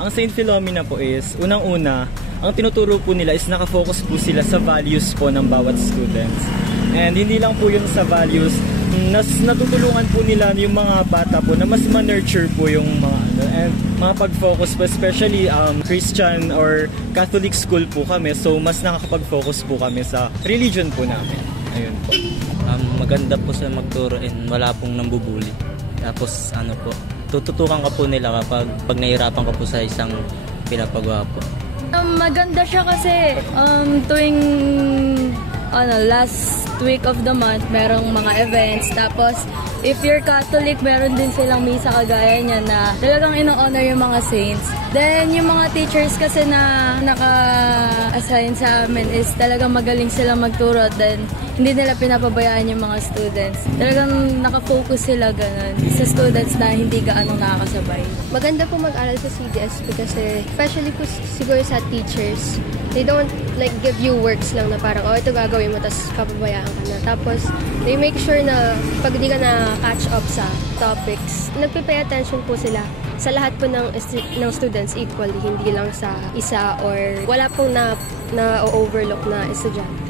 Ang St. Philomena po is, unang-una, ang tinuturo po nila is nakafocus po sila sa values po ng bawat students. And hindi lang po yun sa values, natutulungan po nila yung mga bata po na mas ma-nurture po yung mga pag-focus po, especially Christian or Catholic school po kami, so mas nakakapag-focus po kami sa religion po namin. Ayun po. Maganda po sa magturo and wala pong nambubuli. Tapos po, tututukan ka po nila pag nahihirapan ka po sa isang pinapagawa po. Maganda siya kasi tuwing last week of the month merong mga events, tapos if you're Catholic meron din silang misa kagaya niya na talagang ino-honor yung mga saints. Then yung mga teachers kasi na naka-assign sa amin is talagang magaling silang magturo, then hindi nila pinapabayaan yung mga students. Talagang nakafocus sila ganun sa students na hindi gaano nakakasabay. Maganda po mag-aral sa CDSP kasi especially po siguro sa teachers, they don't like give you works lang na parang ito gagawin mo tapos papabayaan ka na. Tapos they make sure na pag di ka na catch up sa topics, nagpe-pay attention po sila sa lahat po ng students equally, hindi lang sa isa or wala pong na-overlook na estudyante.